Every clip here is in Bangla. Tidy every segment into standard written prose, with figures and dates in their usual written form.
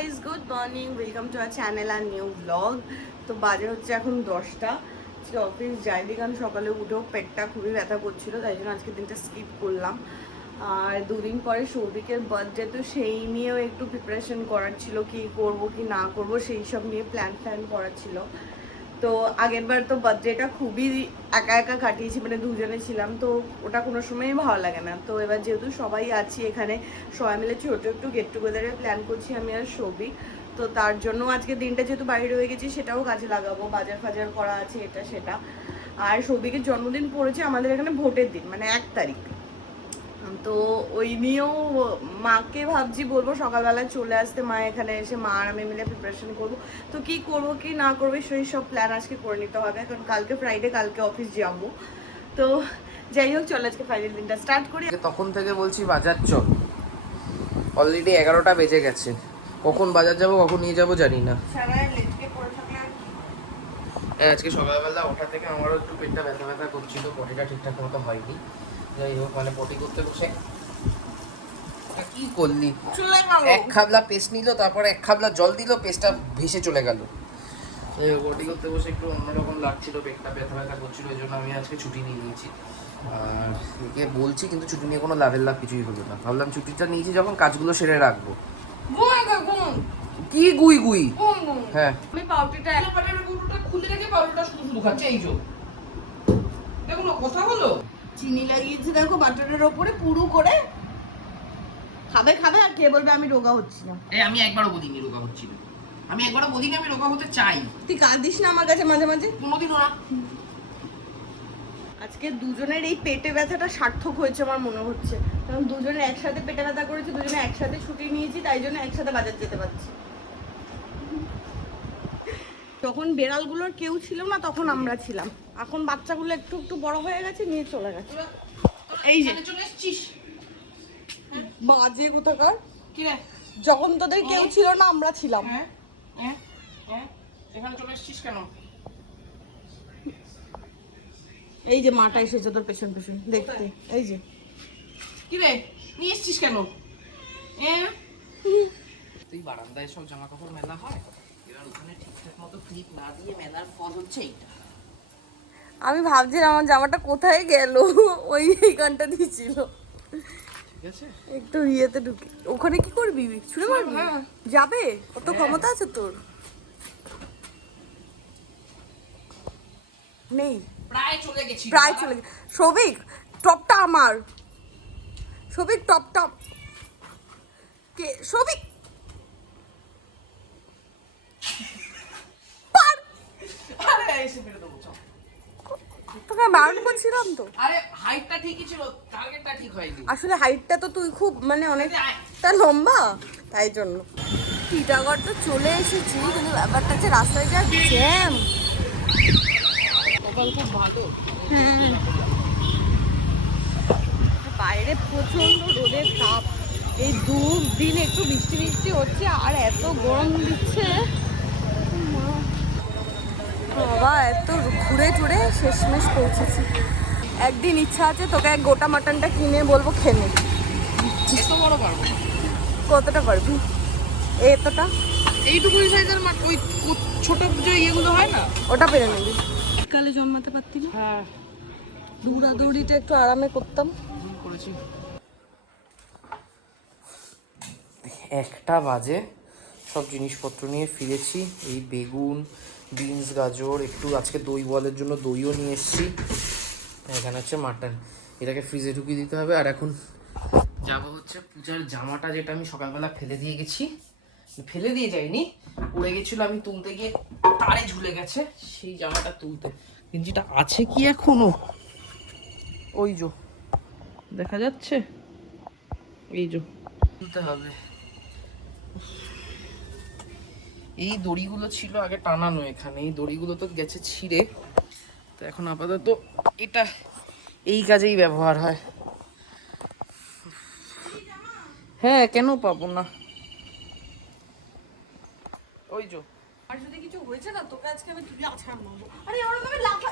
Guys, good morning, welcome to our channel আর নিউ ব্লগ। তো বাজে হচ্ছে এখন 10টা। অফিস যাইনি কারণ সকালে উঠেও পেটটা খুবই ব্যথা করছিল, তাই জন্য আজকে দিনটা স্কিপ করলাম। আর দুদিন পরে সৌভিকের বার্থডে, তো সেই নিয়েও একটু প্রিপারেশন করার ছিল, কি করব কি না করব সেই সব নিয়ে প্ল্যান করার ছিল। তো আগের বার তো বার্থডেটা খুবই একা একা কাটিয়েছি, মানে দুজনে ছিলাম, তো ওটা কোনো সময়ই ভালো লাগে না। তো এবার যেহেতু সবাই আছি এখানে, সবাই মিলে ছোটো একটু গেট টুগেদারের প্ল্যান করছি আমি আর সৌভিক। তো তার জন্য আজকে দিনটা যেহেতু বাইরে হয়ে গেছি সেটাও কাজে লাগাবো, বাজার ফাজার করা আছে এটা সেটা। আর সৌভিকের জন্মদিন পড়েছে আমাদের এখানে ভোটের দিন, মানে 1 তারিখ। তো ওই নিয়েও মাকে ভাবছি বলবো সকালবেলা চলে আসতে, মা এখানে এসে মা আর আমি মিলে প্রিপারেশন করবো। তো কি করবো কি না করবো সেই সব প্ল্যান আজকে করে নিতে হবে, কারণ কালকে ফ্রাইডে, কালকে অফিস যাবো। তো যাই হোক, চলো আজকে ফ্রাইডে দিনটা স্টার্ট করি। তখন থেকে বলছি বাজার চল, অলরেডি 11টা বেজে গেছে। কখন বাজার যাব কখন নিয়ে যাব জানি না। আজকে সকালবেলা ওঠা থেকে আমারও একটু পেটটা ব্যথা ব্যথা করছিল, পটিটা ঠিকঠাক মতো হয়নি। যাই হোক, মানে পটি করতে বসে কি করলি, এক খাবলা পেস্ট নিল, তারপরে এক খাবলা জল দিল, পেস্টটা ভেসে চলে গেল। পটি করতে বসে একটু অন্যরকম লাগছিল, পেটটা ব্যথা ব্যথা করছিল, ওই জন্য আমি আজকে ছুটি নিয়ে নিয়েছি। আর একে বলছি কিন্তু ছুটি নিয়ে কোনো লাভের লাভ কিছুই হলো না। ভাবলাম ছুটিটা নিয়েছি যখন, কাজগুলো সেরে রাখবো। কি গুই গুই? হ্যাঁ, আমি পাউরুটিটা খুলে রেখে পাউরুটিটা শুধু শুধু খাচ্ছে। এই যে দেখুন কথা হলো, চিনি লাগিয়েছি দেখো বাটারের ওপরে পুরো করে। খাবে খাবে আর কে বলবে আমি রোগা হচ্ছি না। আমি একবারও বলিনি রোগা হচ্ছি না, আমি একবারও বলিনি আমি রোগা হতে চাই। তুই কাল দিস না আমার কাছে মাঝে মাঝে? কোনোদিনও না। আজকে দুজনের এই পেটে ব্যথাটা সার্থক হয়েছে আমার মনে হচ্ছে, কারণ দুজনের একসাথে পেটে ব্যথা করেছি, দুজনে একসাথে ছুটি নিয়েছি, তাই জন্য একসাথে বাজার যেতে পারছি। যখন বেড়ালগুলোর কেউ ছিল না তখন আমরা ছিলাম, এখন বাচ্চাগুলো একটু একটু বড় হয়ে গেছে, নিয়ে চলে গেছে। এই যে চলে এসেছিস বাজে কোথাকার, কি রে? যখন তোদের কেউ ছিল না আমরা ছিলাম। এখানে চলে এসেছিস কেন? এই যে মাটা এসেছে তোর পেছন পেছন দেখতে। এই যে কি রে, নিয়ে এসেছিস কেন? তুই বারান্দায় সব জামা কাপড় মেলা হয়, এবার ওখানে ঠিকঠাক মতো ক্লিপ না দিয়ে মেলার ফল হচ্ছে এইটা। আমি ভাবছিলাম আমার জামাটা কোথায় গেল, ওই এইখানটা দিয়েছিল। ঠিক আছে, একটু ইয়েতে ঢুকে ওখানে কি করবি, ছুঁড়ে মারবি? যাবে, কত ক্ষমতা আছে তোর? নেই, প্রায় চলে গেছি, প্রায় চলে গেছে। সৌভিক টপটা আমার, সৌভিক টপটা কে? সৌভিক আরে এসে মেরে দেবো, চল। তোকে বারণ করছিলাম তো। আরে হাইটটা ঠিকই ছিল, টার্গেটটা ঠিক হয়নি। আসলে হাইটটা তো তুই খুব মানে অনেকটা লম্বা, তাই জন্য। টিটাগড় তো চলে এসেছি, কিন্তু ব্যাপারটা হচ্ছে রাস্তায় যা জ্যাম। সকাল খুব ভালো। বাইরে প্রচন্ড রোদের তাপ, এই 2 দিন একটু বৃষ্টি বৃষ্টি হচ্ছে আর এত গরম দিচ্ছে। বাবা, এত ঘুরে ঘুরে শেষমেশ পৌঁছেছি। একদিন ইচ্ছা আছে তোকে এক গোটা মাটনটা কিনে বলবো খেয়ে নে। এত বড় পারবো না। কতটা পারবি? এতটা, এইটুকুই সাইজের মাছ, ওই ছোট যে ইয়েগুলো হয় না, ওটা পেরে নিবি। কালে জন্মাতে পারতি না? হ্যাঁ, দৌড়াদৌড়িটা একটু আরামে করতাম। করেছি। 1টা বাজে, সব জিনিসপত্র নিয়ে ফিরেছি। এই বেগুন, বিনস, গাজর, একটু আজকে দই বলের জন্য দইও নিয়ে এসেছি। এখানে হচ্ছে মাটন, এটাকে ফ্রিজে ঢুকিয়ে দিতে হবে। আর এখন যাবো হচ্ছে পূজার জামাটা, যেটা আমি সকালবেলা ফেলে দিয়ে গেছি, ফেলে দিয়ে যাইনি, উড়ে গেছিলো, আমি তুলতে গিয়ে তারে ঝুলে গেছে, সেই জামাটা তুলতে। গেঞ্জিটা আছে কি এখনো? ওই যো দেখা যাচ্ছে, এই যো তুলতে হবে। এই দড়িগুলো ছিল আগে টানানো এখানে, এই দড়িগুলো তো গেছে ছিঁড়ে, তো এখন আপাতত এটা এই কাজেই ব্যবহার হয়। হ্যাঁ, কেন পাবো না? ওই যো, আর যদি কিছু হয়েছে না তোকে আজকে আমি তুলে আছাড় মারবো। আরে ওরকম ভাবে লাফা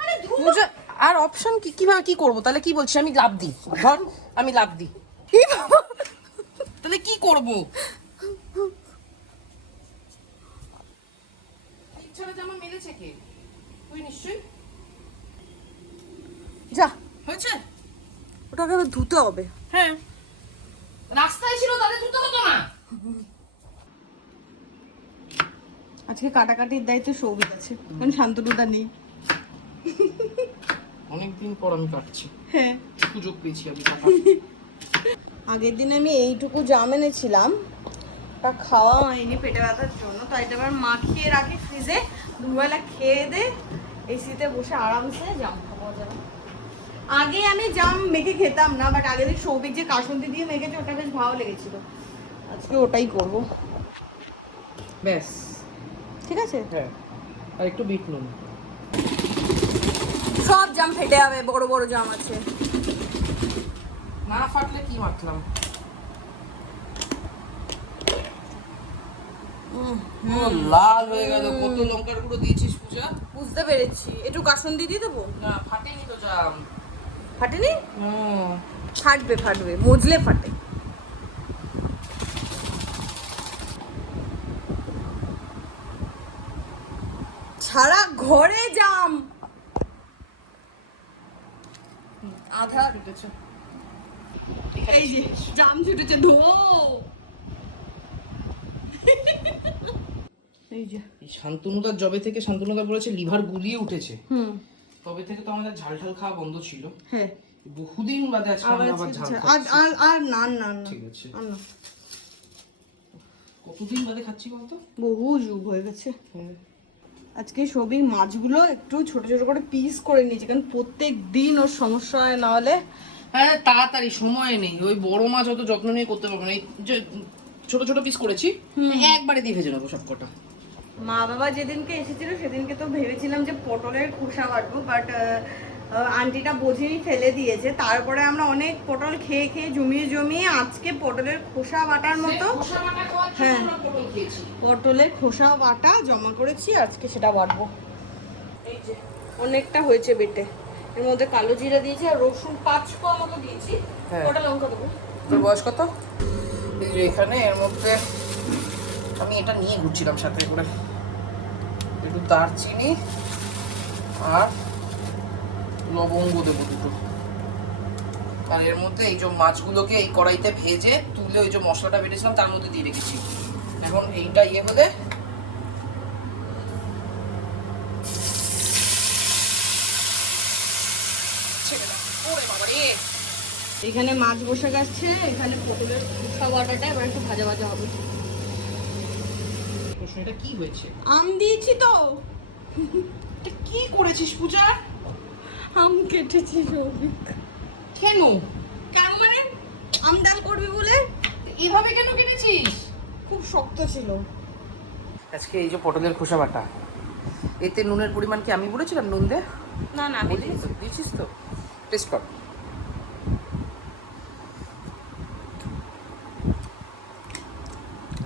আরে পূজা আর অপশন কি, কিভাবে কি করব? তাহলে কি বলছি, আমি লাভ দিই, ধর আমি লাভ দিই, তাহলে কি করব? ছাড়া জামা মেলেছে কে? তুই নিশ্চয়ই। যা, হয়েছে? ওটাকে আবার ধুতে হবে। হ্যাঁ, রাস্তায় ছিল তাদের ধুতে হতো না। আজকে কাটাকাটির দায়িত্ব সৌভিক আছে, কারণ শান্তনুদা নেই। অনেকদিন পর আমি কাটছি। হ্যাঁ, সুযোগ পেয়েছি আমি কাটার। আগের দিন আমি এইটুকু জাম এনেছিলাম, তা খাওয়া হয়নি পেটে ব্যথার জন্য, তাই এটা এবার মাখিয়ে রাখি ফ্রিজে, দুবেলা খেয়ে দে এসিতে বসে আরামসে জাম খাওয়া যাবে। আগে আমি জাম মেখে খেতাম না, বাট আগের দিন সৌভিক যে কাসুন্দি দিয়ে মেখেছে ওটা বেশ ভালো লেগেছিল, আজকে ওটাই করব। ব্যাস, ঠিক আছে। হ্যাঁ, আর একটু বিট নুন। সব জাম ফেটে যাবে, বড় বড় জাম আছে। না ফাটলে কি মাখলাম? লাল হয়ে গেল। কত লঙ্কার গুঁড়ো দিয়েছিস পূজা? বুঝতে পেরেছি, একটু কাসুন্দি দিয়ে দেবো। না, ফাটেনি তো জাম। ফাটেনি? ফাটবে ফাটবে, মজলে ফাটে। সারা ঘরে জাম। আধা ফুটেছে। এই যে জাম ছুটেছে, ধো। এই যে এই শান্তনুদার জবে থেকে শান্তনুদা বলেছে লিভার গুলিয়ে উঠেছে, হুম, তবে থেকে তো আমাদের ঝাল ঝাল খাওয়া বন্ধ ছিল। হ্যাঁ, বহুদিন বাদে আজকে আমরা আবার ঝাল খাচ্ছি। আর না না না, ঠিক আছে। আর না, কতদিন বাদে খাচ্ছি বলতো? বহু যুগ হয়ে গেছে। হ্যাঁ। আজকে সবই মাছগুলো একটু ছোট ছোট করে পিস করে নিয়েছি, কারণ প্রত্যেক দিন ওর সমস্যা হয়, না হলে হ্যাঁ, তাড়াতাড়ি সময় নেই, ওই বড় মাছ অত যত্ন নিয়ে করতে পারবো না। এই যে ছোট ছোট পিস করেছি, একবারে দিয়ে ভেজে নেবো সব কটা। মা বাবা যেদিনকে এসেছিল সেদিনকে তো ভেবেছিলাম যে পটলের খোসা বাটবো, বাট আন্টিটা বোঝেই ফেলে দিয়েছে। তারপরে আমরা অনেক পটল খেয়ে খেয়ে জমিয়ে জমিয়ে আজকে পটলের খোসা বাটার মতো, হ্যাঁ, পটলের খোসা বাটা জমা করেছি, আজকে সেটা বাটবো। এই যে অনেকটা হয়েছে বেটে, এর মধ্যে কালো জিরা দিয়েছি আর রসুন 5 কোয়া মতো দিয়েছি। হ্যাঁ। ওটা লঙ্কা দেবো। তোর বয়স কত? এই যে এখানে এর মধ্যে আমি এটা নিয়ে ঘুরছিলাম সাথে করে, একটু দারচিনি আর লবঙ্গ দেবো দুটো। আর এর মধ্যে এই যে মাছগুলোকে এই কড়াইতে ভেজে তুলে ওই যে মশলাটা বেটেছিলাম তার মধ্যে দিয়ে রেখেছি। এখন এইটা ইয়ে হলে এখানে মাছ বসে গেছে, এখানে পটলের খোসা বাটাটা এবার একটু ভাজা ভাজা হবে। এটা কি হয়েছে? আম দিয়েছি তো। এটা কি করেছিস পূজা? আম কেটেছি সৌভিক। কেন? কেন মানে আম ডাল করবি বলে। এভাবে কেন কেটেছিস? খুব শক্ত ছিল। আজকে এই যে পটলের খোসা বাটা, এতে নুনের পরিমাণ কি আমি বলেছিলাম নুন দে? না না, আমি দিয়েছিস তো? টেস্ট কর।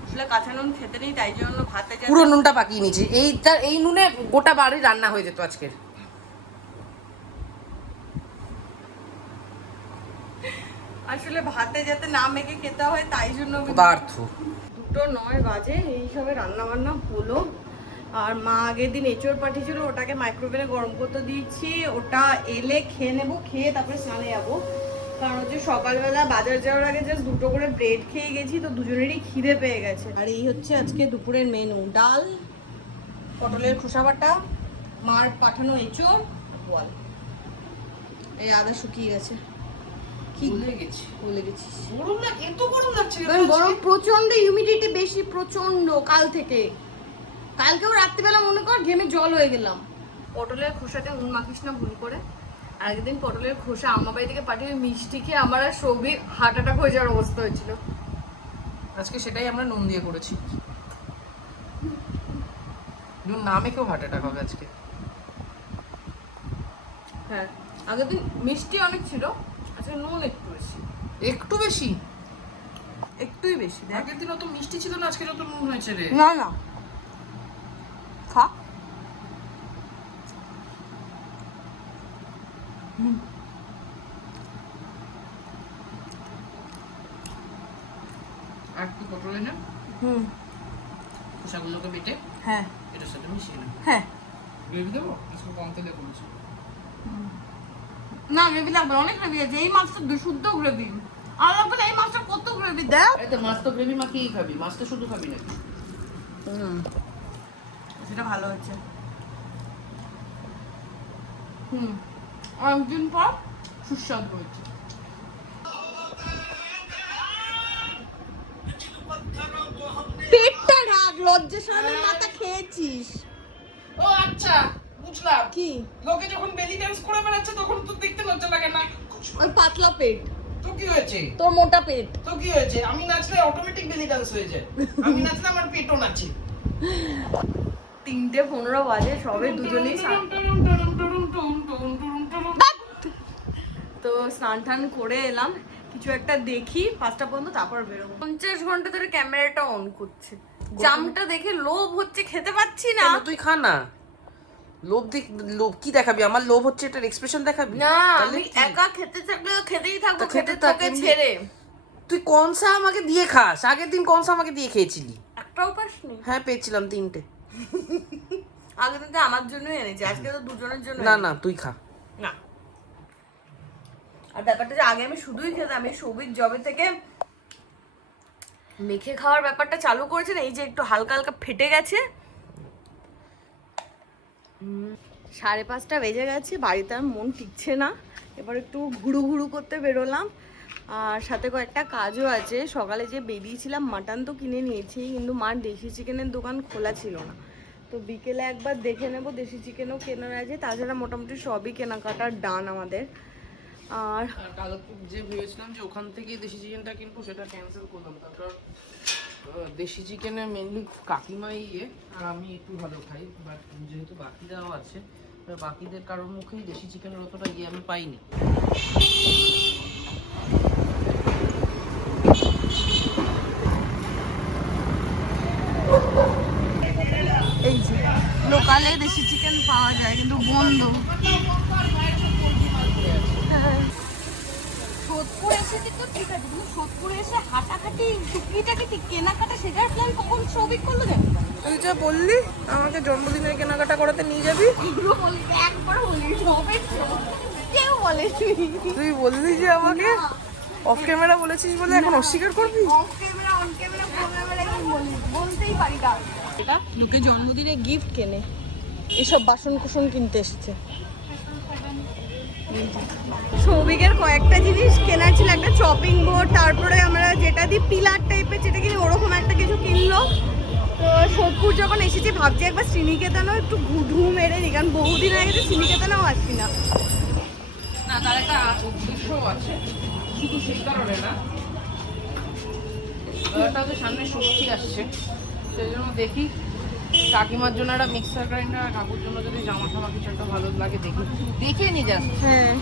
আসলে কাঁচা নুন খেতে নেই, তাই জন্য ভাতে পুরো নুনটা পাকিয়ে নিয়েছি। এই নুনে গোটা বাড়ি রান্না হয়ে যেত আজকের। আসলে ভাতে যাতে না মেখে খেতে হয় তাই জন্য পদার্থ। 2:09 বাজে এই সবে রান্না বান্না হলো। আর মা আগের দিন এঁচড় পাঠিয়েছিল, ওটাকে মাইক্রোওভেনে গরম করতে দিয়েছি। ওটা এলে খেয়ে নেবো, খেয়ে তারপরে স্নানে যাবো। কারণ হচ্ছে সকালবেলা বাজার যাওয়ার আগে জাস্ট 2টো করে ব্রেড খেয়ে গেছি, তো দুজনেরই খিদে পেয়ে গেছে। আর এই হচ্ছে আজকে দুপুরের মেনু: ডাল, পটলের খোসা বাটা, মার পাঠানো এঁচড়, বল। এই আদা শুকিয়ে গেছে। ভুলে গেছি। ভুলে গেছিস? গরম না, এত গরম লাগছে কেন? গরম প্রচন্ড, হিউমিডিটি বেশি প্রচন্ড কাল থেকে। কালকেও রাত্রিবেলা মনে কর ঘেমে জল হয়ে গেলাম। পটলের খোসাতে নুন মাখিস না ভুল করে। আর একদিন পটলের খোসা আমার বাড়ি থেকে পাঠিয়ে মিষ্টি খেয়ে আমার আর সৌভিক হার্ট অ্যাটাক হয়ে যাওয়ার অবস্থা হয়েছিল। আজকে সেটাই আমরা নুন দিয়ে করেছি। নুন না মেখেও হার্ট অ্যাটাক হবে আজকে। হ্যাঁ, আগের দিন মিষ্টি অনেক ছিল, আজকে নুন একটু বেশি। একটু বেশি? একটুই বেশি। দেখ, আগের দিন অত মিষ্টি ছিল না, আজকে যত নুন হয়েছে রে। না না, খা। আর একটু পটল এনে খোসাগুলোকে বেটে হ্যাঁ এটার সাথে মিশিয়ে নেব। হ্যাঁ গ্রেভি দেবো আজকে কম তেলে করেছি। না গ্রেভি লাগবে, অনেক গ্রেভি আছে। এই মাছটা শুদ্ধ গ্রেভি, আর লাগবে না। এই মাছটা কত গ্রেভি দেখ। এই তো মাছ তো গ্রেভি মাখিয়েই খাবি, মাছ তো শুধু খাবি নাকি? সেটা ভালো হচ্ছে। অনেকদিন পর সুস্বাদু হচ্ছে। পেটটা রাখ, লজ্জা শরমের মাথা খেয়েছিস। ও আচ্ছা বুঝলাম। কি লোকে যখন বেলি ডান্স করে বেড়াচ্ছে তখন তো দেখতে লজ্জা লাগে না? ওই পাতলা পেট, তো কি হয়েছে? তোর মোটা পেট। তো কি হয়েছে? আমি নাচলে অটোমেটিক বেলি ডান্স হয়ে যায়। আমি নাচলে আমার পেটও নাচে। 3:15 বাজে, সবে দুজনেই তো স্নান টান করে এলাম। কিছু একটা দেখি 5টা পর্যন্ত, তারপর বেরোবো। 50 ঘন্টা ধরে ক্যামেরাটা অন করছে, জামটা দেখে লোভ হচ্ছে, খেতে পাচ্ছি না। তুই খা না। লোভ কি দেখাবি? আমার লোভ হচ্ছে এটার এক্সপ্রেশন দেখাবি না, তাহলে আমি কি? একা খেতে থাকলে খেতেই থাকবো, তা খেতে খেতে থাক, তোকে এমনি- ছেড়ে। তুই কনসা আমাকে দিয়ে খাস? আগের দিন কনসা আমাকে দিয়ে খেয়েছিলি? একটাও পাসনি? হ্যাঁ পেয়েছিলাম 3টে। আগের দিন তো আমার জন্যই এনেছি, আজকে তো দুজনের জন্য না এনেছি। না তুই খা। না, আর ব্যাপারটা যে আগে আমি শুধুই খেতাম, এই সবিক জবে থেকে মেখে খাওয়ার ব্যাপারটা চালু করেছে না, এই যে একটু হালকা হালকা ফেটে গেছে। 5:30 বেজে গেছে, বাড়িতে আর মন টিকছে না। এবার একটু ঘুরু ঘুরু করতে বেরোলাম, আর সাথে কয়েকটা কাজও আছে। সকালে যে বেরিয়েছিলাম মাটন তো কিনে নিয়েছি, কিন্তু মার দেশি চিকেনের দোকান খোলা ছিল না। তো বিকেলে একবার দেখে নেব দেশি চিকেনও কেনার আছে। তাছাড়া মোটামুটি সবই কেনাকাটার ডান আমাদের। আর কালকে যে ভেবেছিলাম যে ওখান থেকে দেশি চিকেনটা কিনবো সেটা ক্যান্সেল করলাম, তারপর দেশি চিকেনে মেনলি কাকিমাই আর আমি একটু ভালো খাই, বাট যেহেতু বাকিরাও আছে, বাকিদের কারোর মুখেই দেশি চিকেনের অতটা আমি পাইনি। এই যে লোকালে দেশি চিকেন পাওয়া যায়, কিন্তু বন্ধ। সোদপুর এসেছি তো ঠিক আছে, কিন্তু সোদপুরে এসে হাঁটাহাঁটি টুকিটাকি কেনাকাটা সেটার প্ল্যান কখন সবই করলো জানি না। তুই যা বললি আমাকে জন্মদিনের কেনাকাটা করাতে নিয়ে যাবি, একবার বলি সবে কেউ বলে তুই বললি যে আমাকে অফ ক্যামেরা বলেছিস বলে এখন অস্বীকার করবি? অফ ক্যামেরা অন ক্যামেরা বলতেই পারি না। এটা লোকে জন্মদিনে গিফট কেনে, এসব বাসন কুসন কিনতে এসেছে। সৌভিকের কয়েকটা জিনিস কেনার ছিল, একটা চপিং বোর্ড, তারপরে আমরা যেটা দিই পিলার টাইপের যেটা কিনি ওরকম একটা কিছু কিনলো। তো সোদপুর যখন এসেছি ভাবছি একবার শ্রীনিকেতনও একটু ঘুঢু মেরে নিই, কারণ বহুদিন আগে তো শ্রীনিকেতনেও আসছি না। না তার একটা উদ্দেশ্য আছে, শুধু সেই কারণে না, ওটা হচ্ছে সামনে ষষ্ঠী আসছে, সেই জন্য দেখি কাকিমার জন্য একটা মিক্সার গ্রাইন্ডার, আর কাকুর জন্য যদি জামা টামা কিছু একটা ভালো লাগে দেখি, দেখে নি যাস। হ্যাঁ,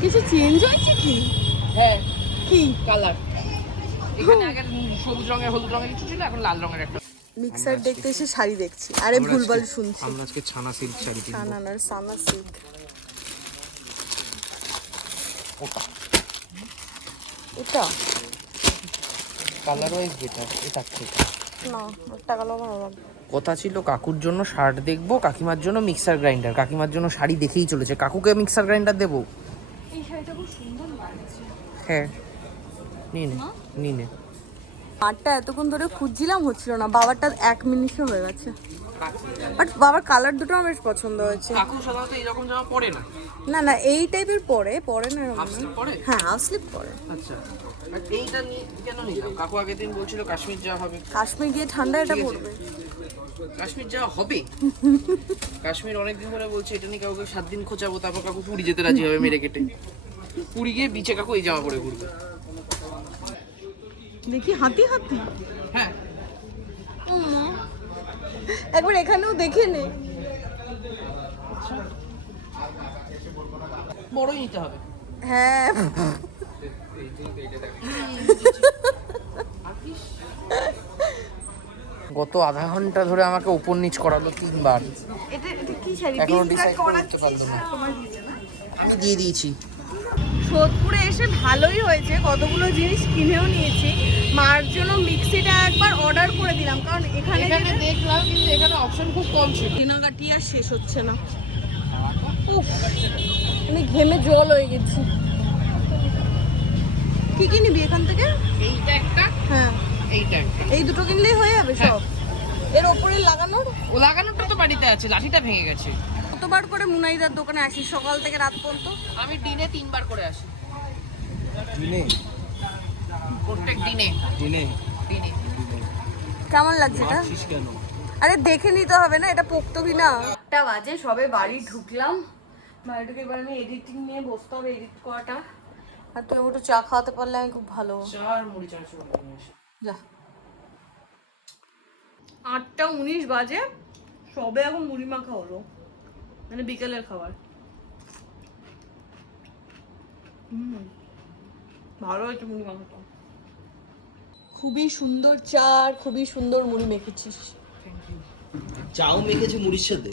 কিছু চেঞ্জ হয়েছে কি? হ্যাঁ কি কালার, এখানে আগে সবুজ রঙের হলুদ রঙের কিছু ছিল, এখন লাল রঙের একটা। মিক্সার দেখতে এসে শাড়ি দেখছি, আরে ভুলভাল শুনছি। আমরা আজকে ছানা সিল্ক শাড়ি কিনবো। সানানার সানা সিল্ক। ওটা এটা কালার ওয়াইজ বেটার এটা থেকে। না, টাকালো ভালো লাগবে। কথা ছিল কাকুর জন্য শার্ট দেখবো, কাকিমার জন্য মিক্সার গ্রাইন্ডার, কাকিমার জন্য শাড়ি দেখেই চলেছে। কাকুকে মিক্সার গ্রাইন্ডার দেবো? এই শাড়িটা খুব সুন্দর লাগছে। হ্যাঁ নিয়ে নে নিয়ে নে। মারটা এতক্ষণ ধরে খুঁজছিলাম, হচ্ছিল না। বাবারটা 1 মিনিটে হয়ে গেছে, বাট বাবার কালার দুটো আমার বেশ পছন্দ হয়েছে। কাকু সাধারণত এইরকম জামা পরে না। না না, এই টাইপের পরে না এরকম হাফ না। স্লিভ পরে? হ্যাঁ, হাফ স্লিভ পরে। আচ্ছা, আর এইটা নিয়ে কেন নিলাম? কাকু আগের দিন বলছিল কাশ্মীর যাওয়া হবে। কাশ্মীর গিয়ে ঠান্ডা এটা ঠিক আছে। পড়বে। কাশ্মীর যাওয়া হবে, কাশ্মীর অনেকদিন ধরে বলছে, এটা নিয়ে কাকুকে 7 দিন খোঁচাবো, তারপর কাকু পুরী যেতে রাজি হবে মেরে কেটে। পুরী গিয়ে বিচে কাকু এই জামা পরে ঘুরবে। দেখি হাতি হাতি। হ্যাঁ একবার এখানেও দেখে নে। বড়ই নিতে হবে। হ্যাঁ, গত আধা ঘন্টা ধরে আমাকে উপর নিচ করালো 3 বার, এটা কি শাড়ি? এখনো বিল কাট ডিসাইড করতে পারলো না। আমি দিয়ে দিয়েছি। সোদপুরে এসে ভালোই হয়েছে, কতগুলো জিনিস কিনেও নিয়েছি। মার জন্য মিক্সিটা একবার অর্ডার করে দিলাম, কারণ এখানে এখানে দেখলাম কিন্তু এখানে অপশন খুব কম ছিল। কেনাকাটি আর শেষ হচ্ছে না। উফ, মানে ঘেমে জল হয়ে গেছে। কি কি নিবি এখান থেকে? এইটা একটা, হ্যাঁ এইটা একটা। এই দুটো কিনলেই হয়ে যাবে সব? এর ওপরে লাগানোর? ও লাগানোটা তো বাড়িতে আছে, লাঠিটা ভেঙে গেছে। কতবার করে মুনাইদার দোকানে আসিস সকাল থেকে রাত পর্যন্ত? আমি দিনে 3 বার করে আসি। দিনে প্রত্যেক দিনে দিনে দিনে। কেমন লাগছে এটা? মারছিস কেন? আরে দেখে নিতে হবে না, এটা পোক্ত কি না। 8টা বাজে, সবে বাড়ি ঢুকলাম। বাড়িটাকে এবার আমি এডিটিং নিয়ে বসতে হবে, এডিট করাটা। আর তুই একটু চা খাওয়াতে পারলে আমি খুব ভালো। চার মুড়ি চারশো নিয়ে আসি। যা। 8টা 19 বাজে, সবে এখন মুড়ি মাখা হলো, মানে বিকেলের খাবার। ভালো হয়েছে মুড়ি মাখাটা। খুবই সুন্দর চা আর খুবই সুন্দর মুড়ি মেখেছিস। চাও মেখেছে মুড়ির সাথে?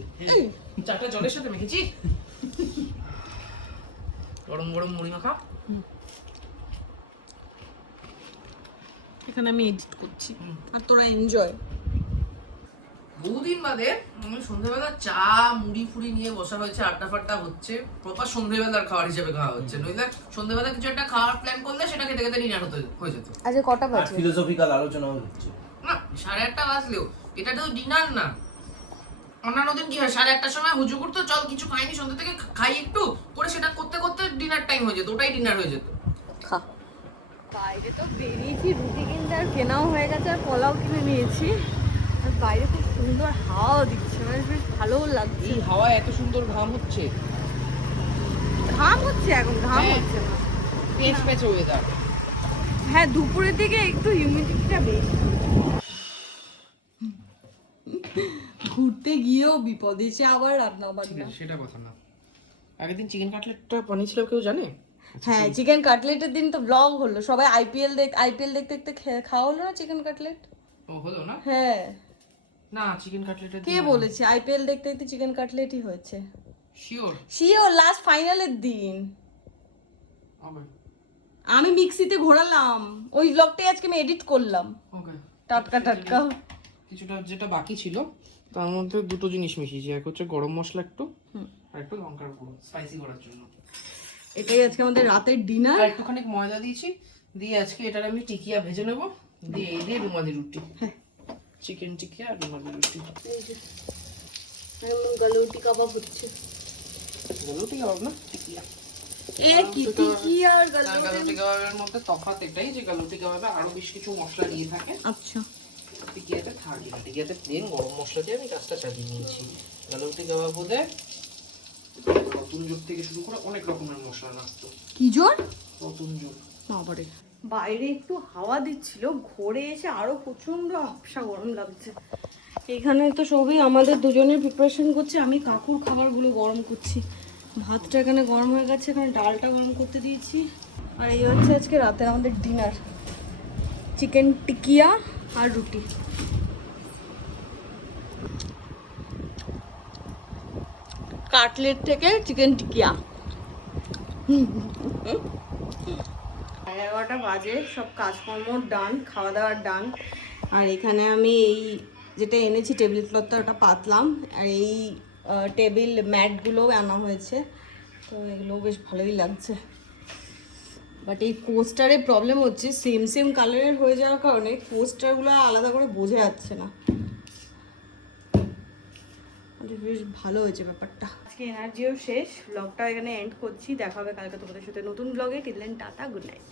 চাটা জলের সাথে মেখেছি। গরম গরম মুড়ি মাখা। এখানে আমি এডিট করছি আর তোরা এনজয়। বহুদিন বাদে আমি সন্ধ্যেবেলা চা মুড়ি ফুড়ি নিয়ে বসা হয়েছে, আড্ডা ফাড্ডা হচ্ছে, প্রপার সন্ধ্যেবেলার খাবার হিসেবে খাওয়া হচ্ছে। নইলে সন্ধ্যেবেলা কিছু একটা খাওয়ার প্ল্যান করলে সেটা খেতে খেতে ডিনার হয়ে যেত। আজকে কটা আর বাজে? ফিলোসফিক্যাল আলোচনা হচ্ছে। না 8:30 বাজলেও এটা তো ডিনার না। অন্যান্য দিন কি হয়, 1:30টার সময় হুজু করতো, চল কিছু খাইনি সন্ধ্যে থেকে, খাই একটু করে, সেটা করতে করতে ডিনার টাইম হয়ে যেত, ওটাই ডিনার হয়ে যেত। খা। বাইরে তো বেরিয়েছি রুটি কিনতে, আর কেনাও হয়ে গেছে, আর পোলাও কিনে নিয়েছি। আর বাইরে খুব সুন্দর হাওয়া দিচ্ছে, মানে বেশ ভালোও লাগছে। এই হাওয়া এত সুন্দর ঘাম হচ্ছে, ঘাম হচ্ছে এখন, ঘাম হ্যাঁ। হচ্ছে না। পেঁচ পেঁচ ওয়েদার। হ্যাঁ, দুপুরের দিকে একটু হিউমিডিটিটা বেশি। ঘুরতে গিয়েও বিপদ, এসে আবার রান্না বান্না। সেটা কথা না। আগের দিন চিকেন কাটলেটটা বানিয়েছিল, কেউ জানে? হ্যাঁ, চিকেন কাটলেটের দিন তো ব্লগ হলো, সবাই আইপিএল দেখতে দেখতে খাওয়া হলো না চিকেন কাটলেট। ও হলো না? হ্যাঁ, না চিকেন কাটলেটের কে বলেছে? আইপিএল দেখতে দেখতে চিকেন কাটলেটই হয়েছে। শিওর শিওর, লাস্ট ফাইনালের দিন হবে। আমি মিক্সিতে ঘোরালাম, ওই ব্লগটাই আজকে আমি এডিট করলাম, ওকে। টাটকা টাটকা। কিছুটা যেটা বাকি ছিল তার মধ্যে দুটো জিনিস মিশিয়েছি, এক হচ্ছে গরম মশলা একটু, আর একটু লঙ্কার গুঁড়ো স্পাইসি করার জন্য। এটাই আজকে আমাদের রাতের ডিনার। আর একটুখানি ময়দা দিয়েছি, দিয়ে আজকে এটার আমি টিকিয়া ভেজে নেবো, দিয়ে এই দিয়ে রুমালি রুটি, চিকেন টিকিয়া আর রুমালি রুটি। গালুটি কাবাব হচ্ছে। গালুটি কাবাব না, টিকিয়া। এ কি টিকিয়া আর গালুটি কাবাবের মধ্যে তফাৎ এটাই যে গালুটি কাবাবে আরো বেশ কিছু মশলা দিয়ে থাকে, আচ্ছা। টিকিয়াতে থাকে না। টিকিয়াতে প্লেন গরম মশলা দিয়ে আমি কাজটা চালিয়ে নিয়েছি। গালুটি কাবাব বোধে রতুন জোর থেকে শুরু করে অনেক রকমের মশলা লাগতো। কি জোর? রতুন জোর। বাবারে, বাইরে একটু হাওয়া দিচ্ছিল, ঘরে এসে আরো প্রচন্ড হাপসা গরম লাগছে। এখানে তো সবই আমাদের দুজনের প্রিপারেশন করছে, আমি কাকুর খাবারগুলো গরম করছি। ভাতটা এখানে গরম হয়ে গেছে, এখানে ডালটা গরম করতে দিয়েছি। আর এই হচ্ছে আজকে রাতে আমাদের ডিনার, চিকেন টিকিয়া আর রুটি। কাটলেট থেকে চিকেন টিকিয়া। 11টা বাজে, সব কাজকর্ম ডান, খাওয়া দাওয়ার ডান। আর এখানে আমি এই যেটা এনেছি টেবিল ক্লথটা, ওটা পাতলাম। আর এই টেবিল ম্যাটগুলোও আনা হয়েছে, তো এগুলো বেশ ভালোই লাগছে। বাট এই পোস্টারে প্রবলেম হচ্ছে, সেম সেম কালারের হয়ে যাওয়ার কারণে পোস্টারগুলো আলাদা করে বোঝা যাচ্ছে না। বেশ ভালো হয়েছে ব্যাপারটা। আজকে এনার্জিও শেষ, ব্লগটা এখানে এন্ড করছি। দেখা হবে কালকে তোমাদের সাথে নতুন ব্লগে। Till then tata, good night.